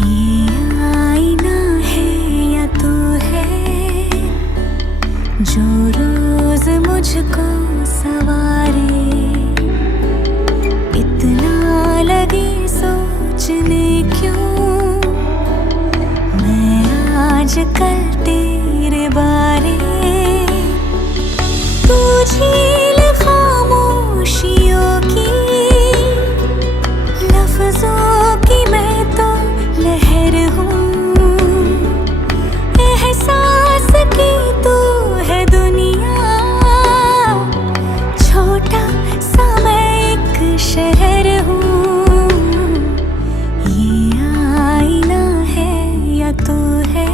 ये आईना है या तू है जो रोज मुझको सवारे, इतना लगे सोचने क्यों मैं आजकल तेरे बारे। तू झील खामोशियों की, लफ्जों की मैं तो लहर हूँ, एहसास की तू है दुनिया, छोटा सा मैं एक शहर हूँ। ये आईना है या तू है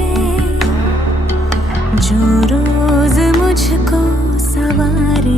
जो रोज मुझको सवारे।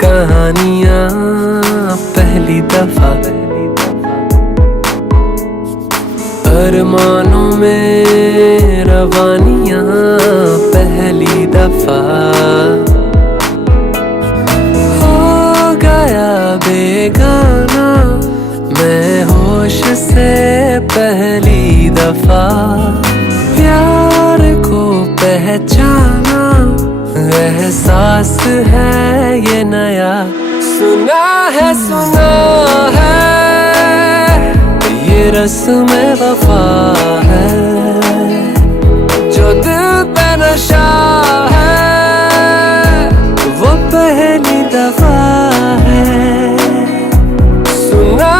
कहानियां पहली दफा, अरमानों में रवानियां पहली दफा, हो गया बेगाना मैं होश से पहली दफा, प्यार को पहचाना एहसास है ये नया, सुना है ये रस्म वफा है, जो दिल पे नशा है वो पहली दफा है, सुना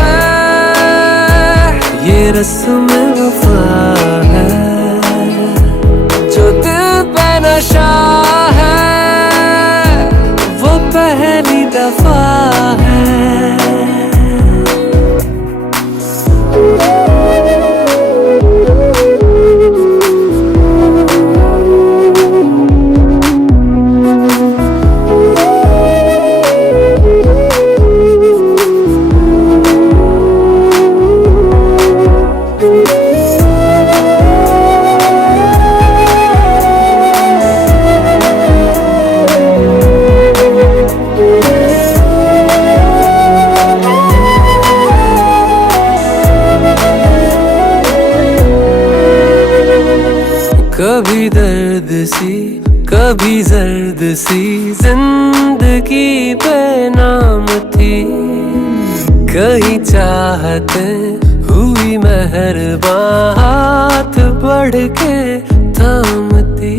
है ये रस्म वफा है। कभी दर्द सी कभी जर्द सी जिंदगी बेनाम थी। कहीं चाहते हुई मेहरबान हाथ बढ़ के थामती।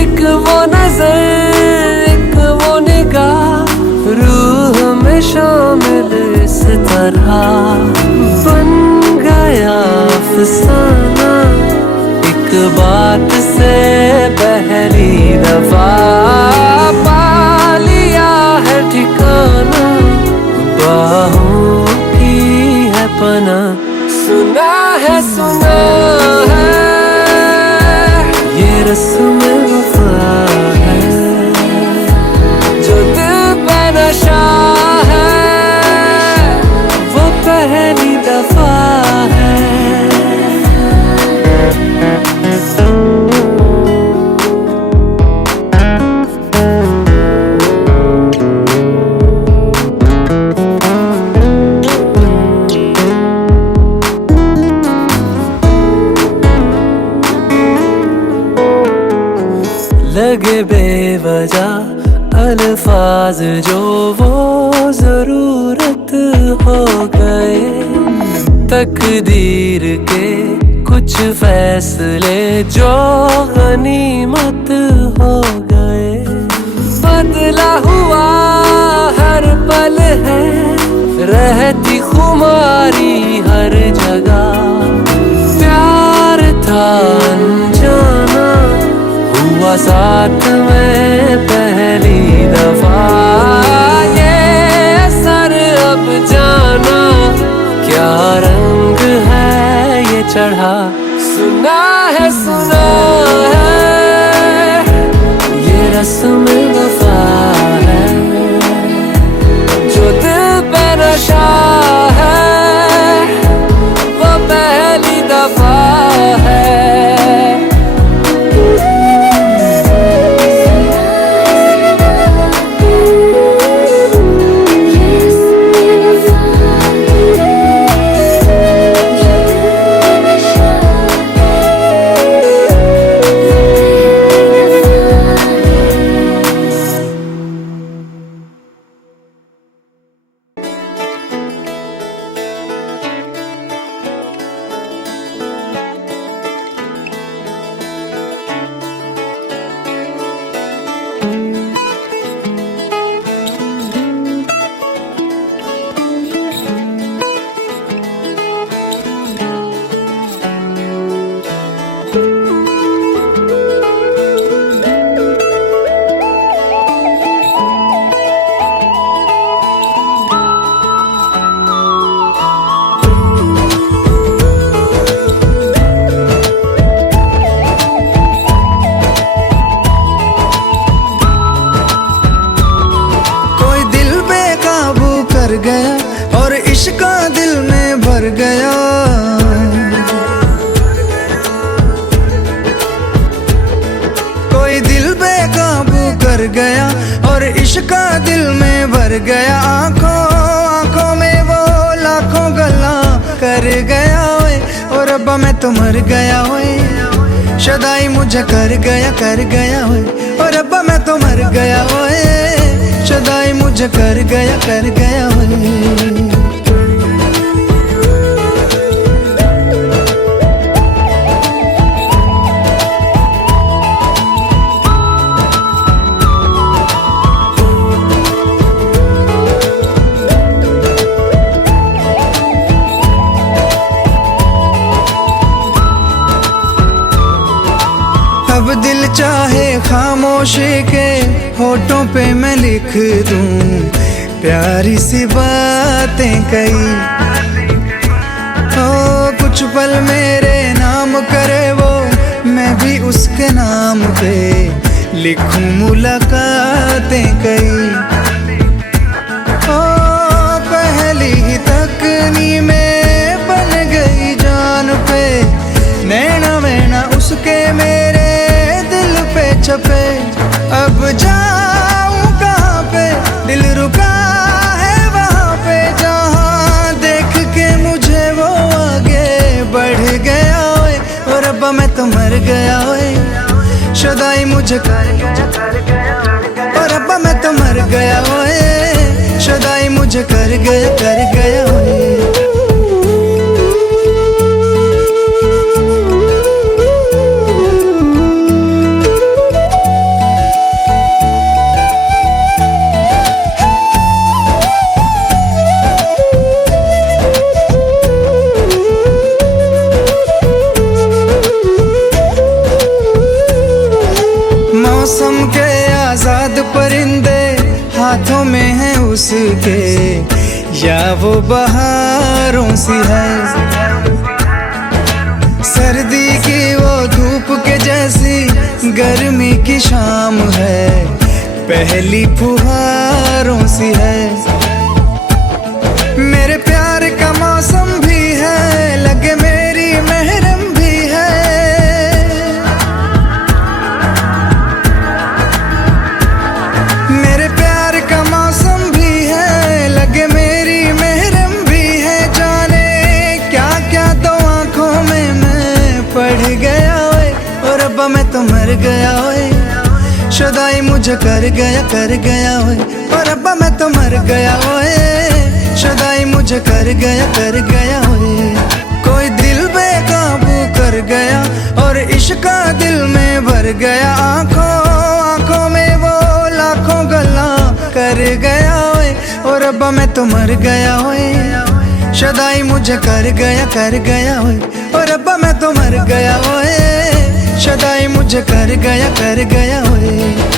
एक वो नजर एक वो निगाह रूह में शामिल इस तरह बन गया अफसाना। एक बात से पहली दफा पा लिया है ठिकाना। बाहों की है पना सुना है ये रस्म वफा है जो दिल पे नशा है वो पहली दफा है। लगे बेवजह अल्फाज जो वो जरूरत हो गए। तकदीर के कुछ फैसले जो गनीमत हो गए। बदला हुआ हर पल है रहती खुमारी हर जगह। प्यार था अनजाना हुआ साथ में पहली दफा। ये असर अब जाना क्या रंग है ये चढ़ा। सुना है ये रस्म वफा है जो दिल पे नशा है वो पहली दफा है। गया और इश्क दिल में भर गया। कोई दिल बेकाबू कर गया और इश्क दिल में भर गया। आंखों आंखों में वो लाखों गल्ला कर गया ओए और रब्बा मैं तो मर गया ओए। शदाई मुझे कर गया ओए और रब्बा मैं तो मर गया ओए। शदाई मुझे कर गया ओए। अब दिल चाहे खामोशी के होठों पे मैं लिख दूं प्यारी सी बातें कई। ओ कुछ पल मेरे नाम करे वो मैं भी उसके नाम पे लिखूं मुलाकातें कई। ओ पहली ही तकनी में बन गई जान पे नैना मैना उसके मेरे दिल पे छपे। अब जाऊं कहाँ पे दिल रुका है वहाँ पे जहाँ देख के मुझे वो आगे बढ़ गया ओए और रब्बा मैं तो मर गया ओए, शुदाई मुझे कर गया ओ रब्बा मैं तो मर गया ओए, शुदाई मुझे कर गया ओए। मौसम के आजाद परिंदे हाथों में हैं उसके, या वो बहारों सी है, सर्दी की वो धूप के जैसी गर्मी की शाम है, पहली फुहारों सी है। मेरे प्यार का मौसम भी है, लगे मेरी महरम भी है, मेरे प्यार का मौसम भी है, लगे मेरी महरम भी है। जाने क्या क्या तो आंखों में मैं पढ़ गया ओए, और रब्बा मैं तो मर गया ओए, शुदाई मुझे कर गया ओए, और रब्बा मैं तो मर गया ओए, शुदाई मुझे कर गया ओए। कोई दिल बेकाबू कर गया और इश्क का दिल में भर गया, आंखों में वो लाखों गल्ला कर गया ओए, और रब्बा मैं तो मर गया ओए, शुदाई मुझे कर गया ओए, और रब्बा मैं तो मर गया ओए, शुदाई मुझे कर गया ओए।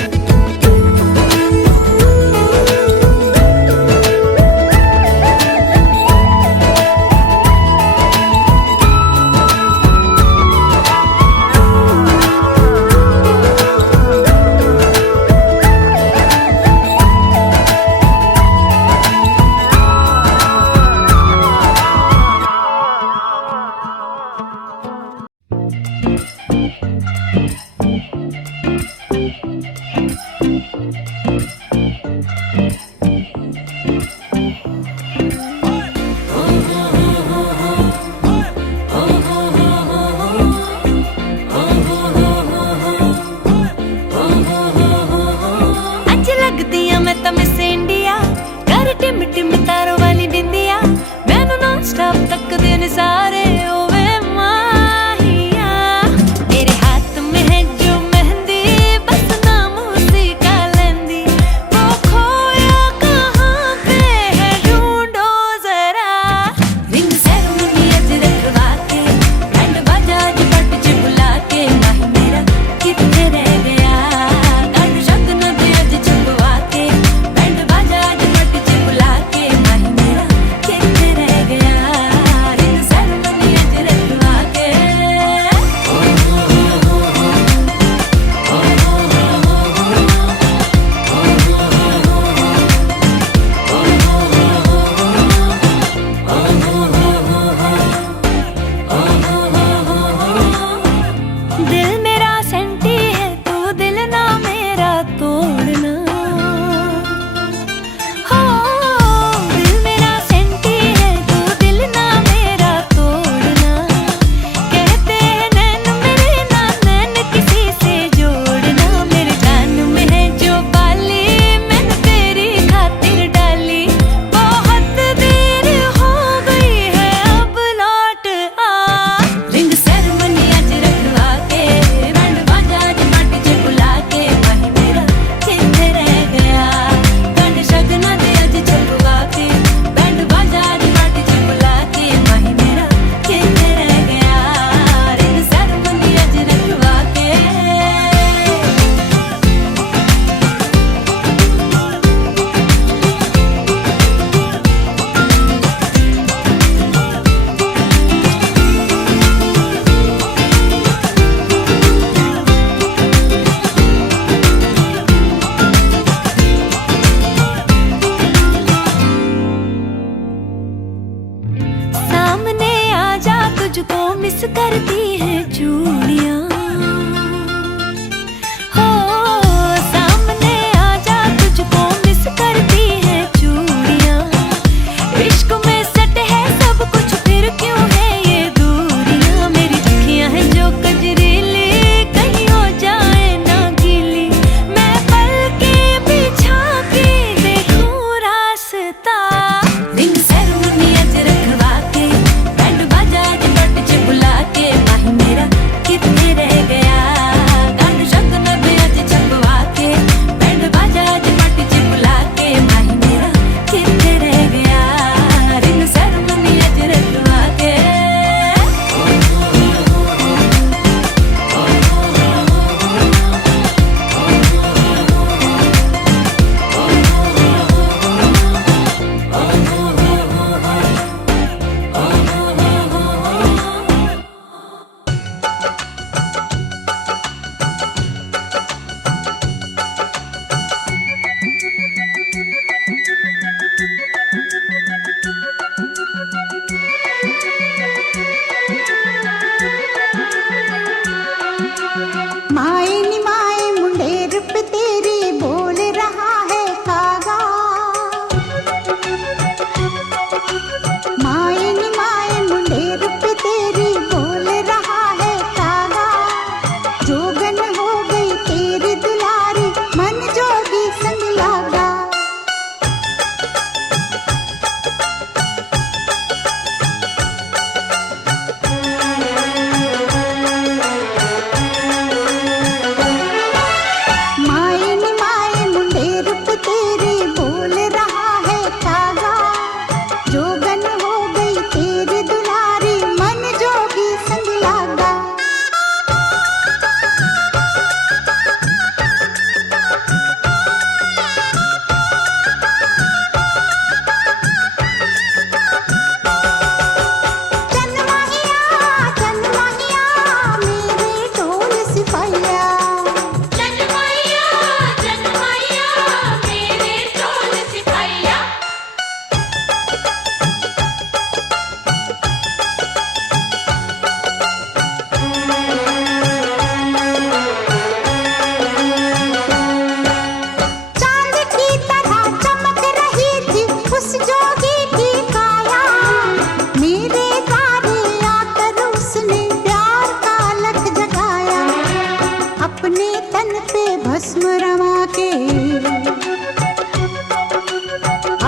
भस्म रमा के,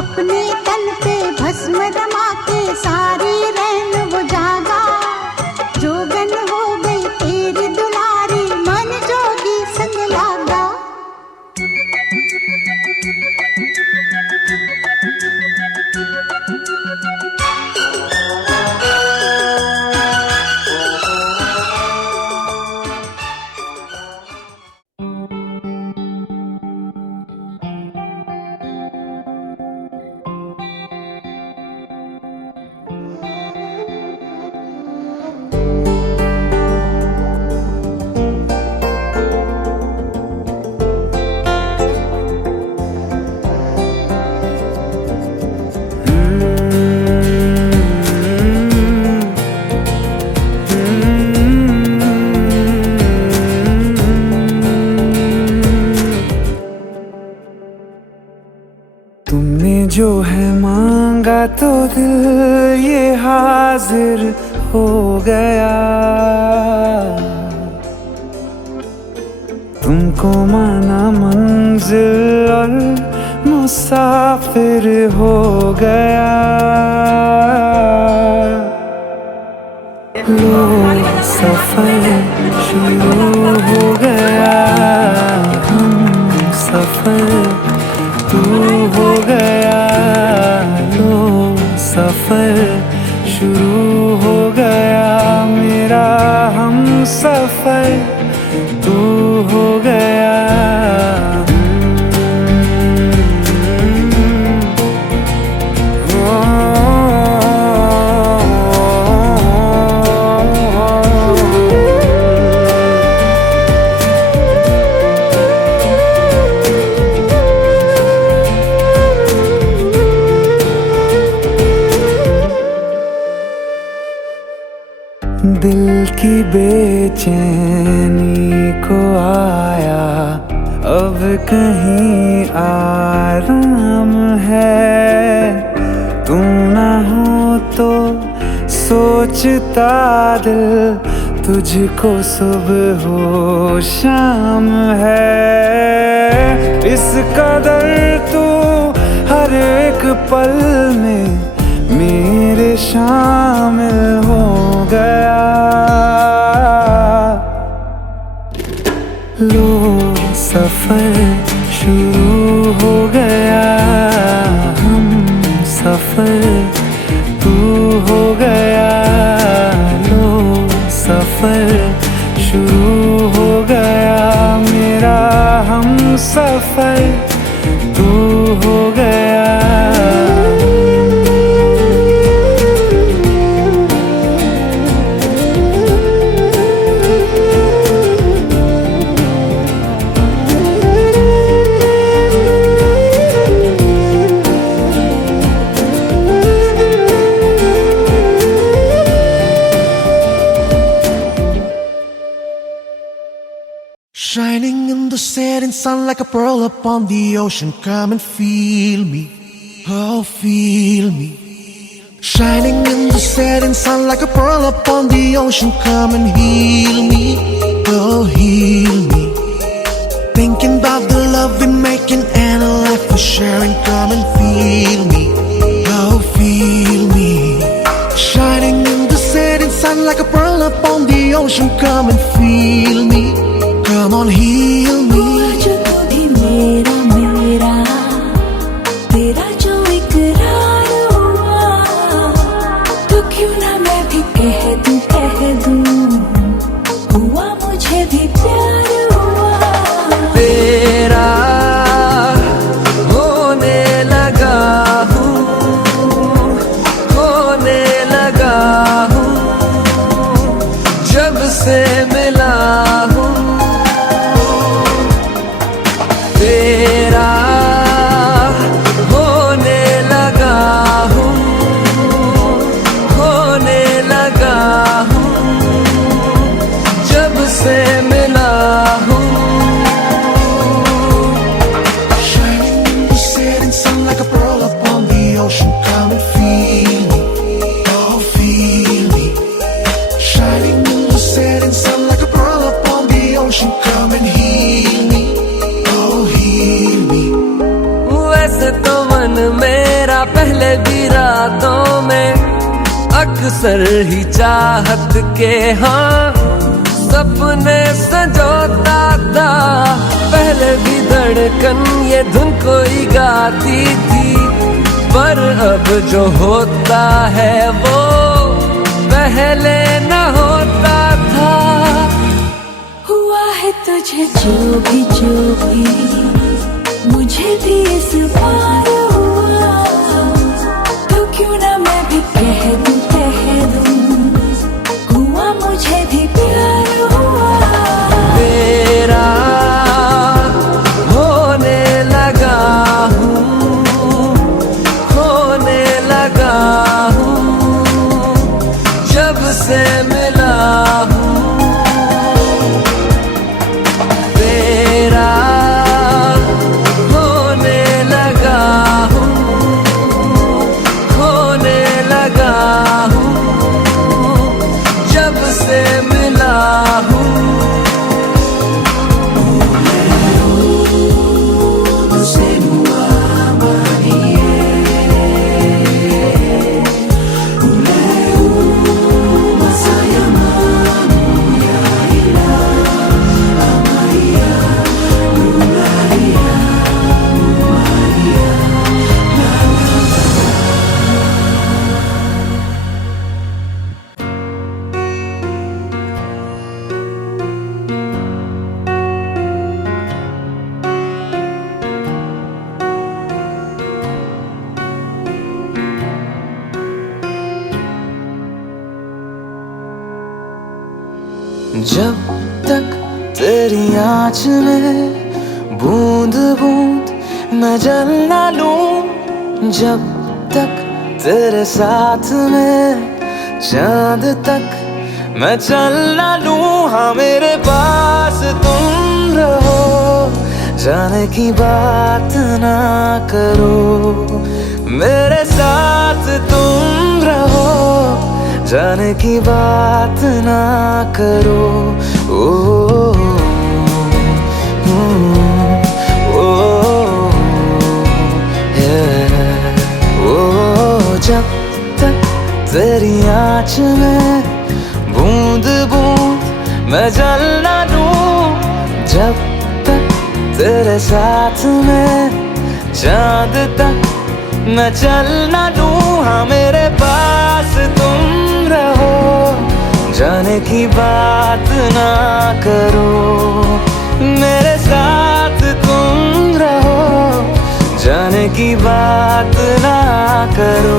अपने तन पे भस्म रमा के सारी रैन वो जागा। जोगन हो गई तेरी दुलारी, मन जोगी संग लागा। तुमने जो है मांगा तो दिल ये हाजिर हो गया। तुमको माना मंजिल और मुसाफिर हो गया। लो सफर शुरू हो गया, हम सफर तू हो गया। लो सफर शुरू हो गया, मेरा हम सफर तू हो गया। दिल की बेचैनी को आया अब कहीं आराम है। तू ना हो तो सोचता दिल तुझको सुबह हो शाम है। इस कदर तू हर एक पल में मेरे शामिल हो गया। लो सफर शुरू हो गया, हम सफर तू हो गया। लो सफर शुरू हो गया, मेरा हम सफर तू हो गया। Shining in the setting sun like a pearl upon the ocean. Come and feel me, oh feel me. Shining in the setting sun like a pearl upon the ocean. Come and heal me, oh heal me. Thinking about the love we're making and a life we're sharing. Come and feel me, oh feel me. Shining in the setting sun like a pearl upon the ocean. Come and feel me, come on heal me. जो तू भी मेरा मेरा, तेरा जो इकरार हुआ, तो क्यों ना मैं भी कह दूं, हुआ मुझे भी प्यार हुआ। तेरा होने लगा हूँ, होने लगा हूँ, जब से मिला हूँ। तेरा होने लगा हूँ, होने लगा हूँ, जब से मिला हूँ। Shining in the setting sun like a pearl upon the ocean. Come and feel me, oh feel me. Shining in the setting sun like a pearl upon the ocean. Come and heal me, अक्सर ही चाहत के हाँ सपने संजोता था। पहले भी धड़कन ये धुन कोई गाती थी, पर अब जो होता है वो पहले न होता था। हुआ है तुझे जो भी मुझे भी इस बार हुआ, तो क्यों ना मैं भी कह दूं हुआ मुझे भी प्यार हुआ। तेरा होने लगा हूँ, होने लगा हूँ, जब से मिला हूँ। तेरा होने लगा हूँ, होने लगा हूँ, जब से मिला हूँ। जब तक तेरी आँच में बूंद बूंद मैं जल ना लूं, जब तक तेरे साथ में चांद तक मैं चल ना लूं। हाँ मेरे पास तुम रहो, जाने की बात ना करो, मेरे साथ तुम रहो, जाने की बात ना करो। ओ, जब तक तेरी आँच में बूंद बूंद मैं जल ना लूं, जब तक तेरे साथ में चांद तक मैं चल ना लूं। हाँ मेरे पास तुम रहो, जाने की बात ना करो, मेरे साथ तुम रहो, जाने की बात ना करो।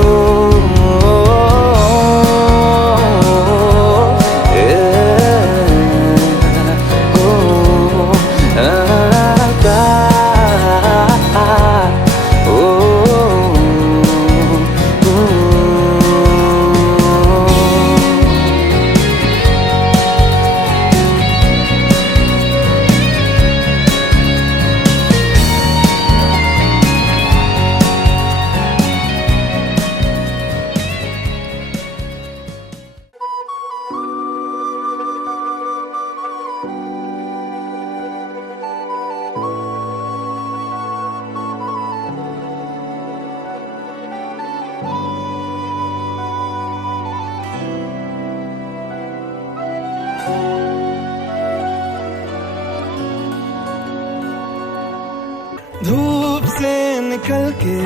धूप से निकल के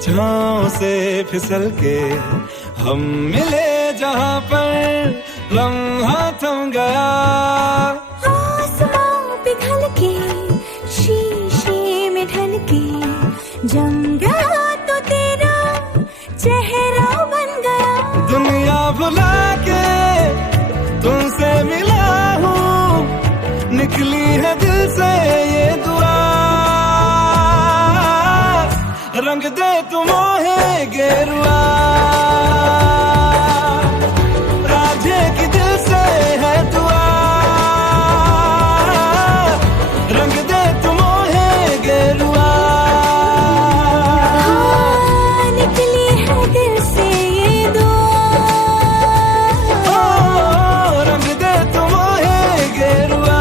छाँव से फिसल के हम मिले जहाँ पर लम्हा थम गया। आसमां पिघल के शीशे में ढल के जम गया तो तेरा चेहरा बन गया। दुनिया भुला के तुमसे मिला हूँ, निकली है दिल से ये दुआ, रंग दे तुम मोहे गेरुआ। राधे की दिल से है दुआ, रंग दे तुम मोहे गेरुआ। हाँ, निकली है दिल से ये दुआ, रंग दे तुम मोहे गेरुआ।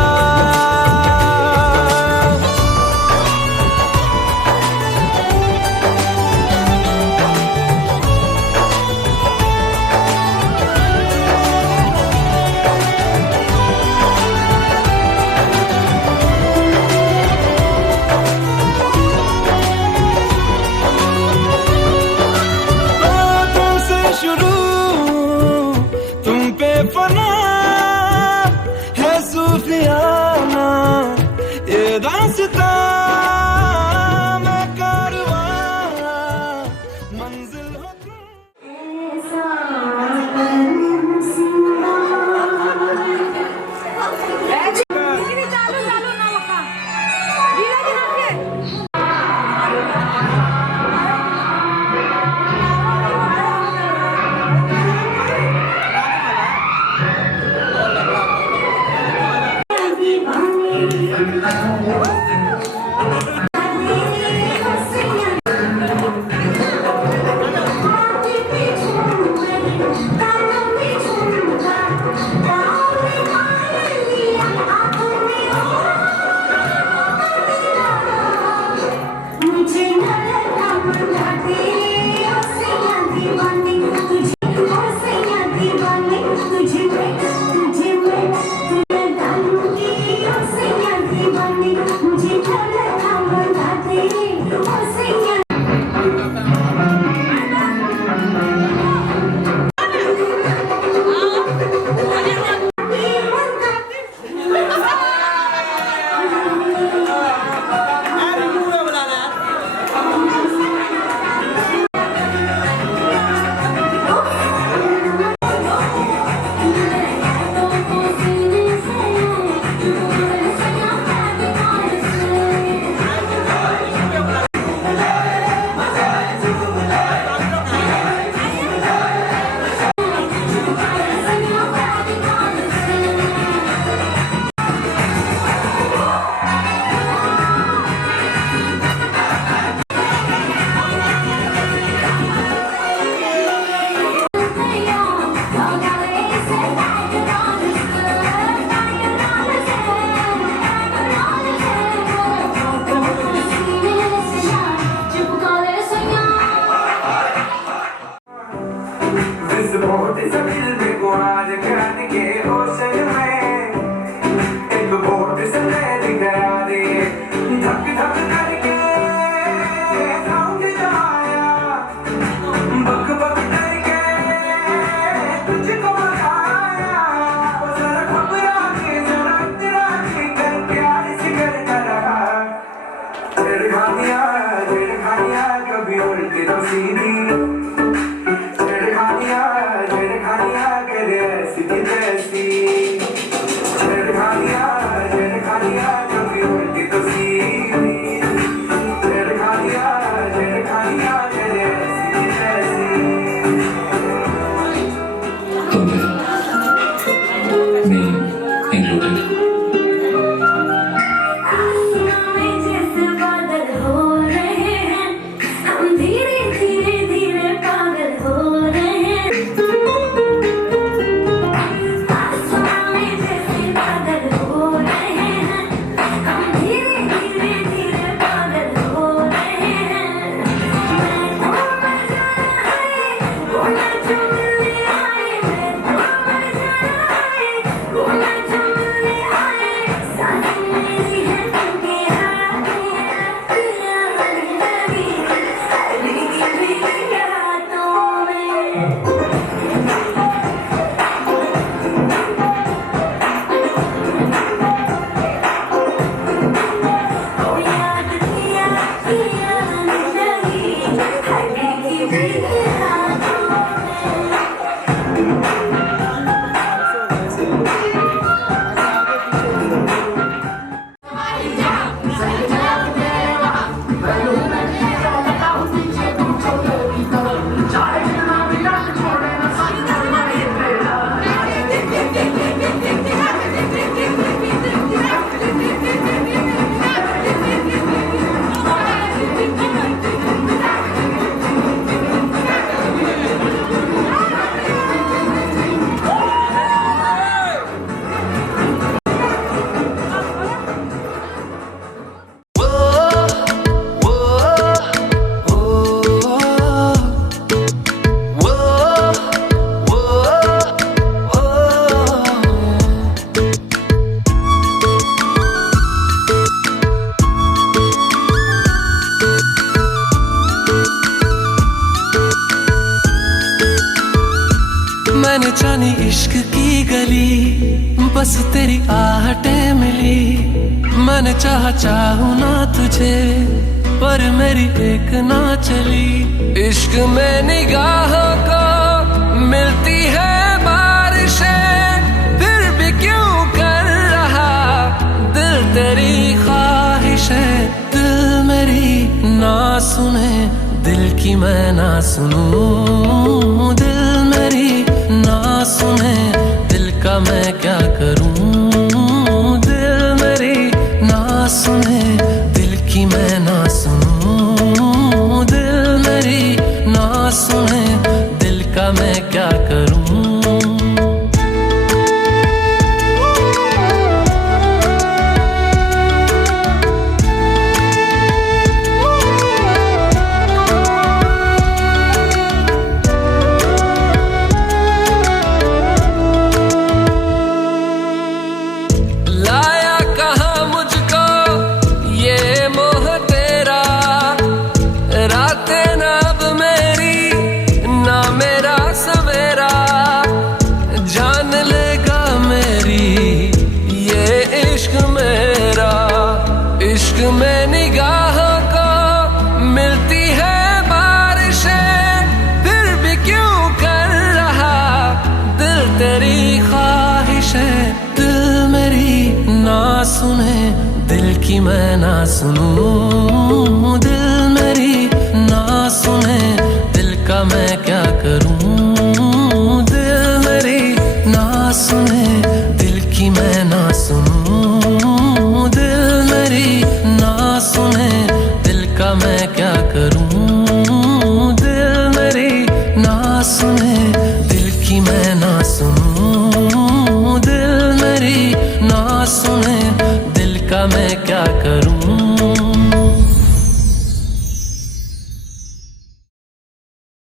मैंने जानी इश्क की गली, बस तेरी आहटें मिली। मैंने चाहूं ना तुझे, पर मेरी एक ना चली। इश्क में निगाहों को मिलती है बारिशें, फिर भी क्यों कर रहा दिल तेरी ख्वाहिशें। दिल मेरी ना सुने, दिल की मैं ना सुनूं। दिल मेरी ना सुने, दिल का मैं क्या करूं। दिल मेरी ना इश्क में निगाहों को मिलती है बारिशें, फिर भी क्यों कर रहा दिल तेरी ख्वाहिशें। दिल मेरी ना सुने, दिल की मैं ना सुनूं। दिल मेरी ना सुने, दिल का मैं क्या करूं। दिल मेरी ना सुने, दिल की मैं ना सुनूं। दिल मेरी ना सुने, दिल का मैं क्या करूं। दिल मेरी ना सुने, दिल की मैं ना सुनूं। दिल मेरी ना सुने, दिल का मैं क्या करूं।